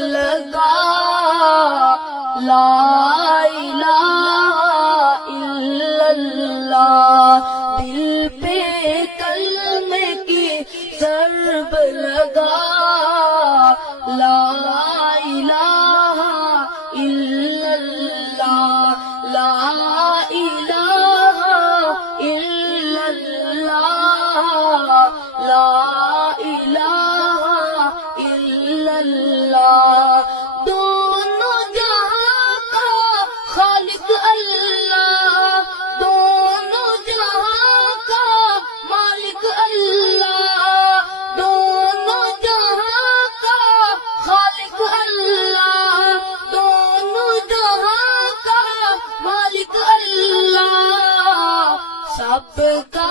لگا لا الہ الا اللہ، دل پہ کلمے کی ضرب لگا لا الہ الا اللہ، لا الہ الا اللہ، لا الہ الا اللہ۔ دونوں جہاں کا خالق اللہ، دونوں جہاں کا مالک اللہ، دونوں جہاں کا خالق اللہ، دونوں جہاں کا مالک اللہ، سب کا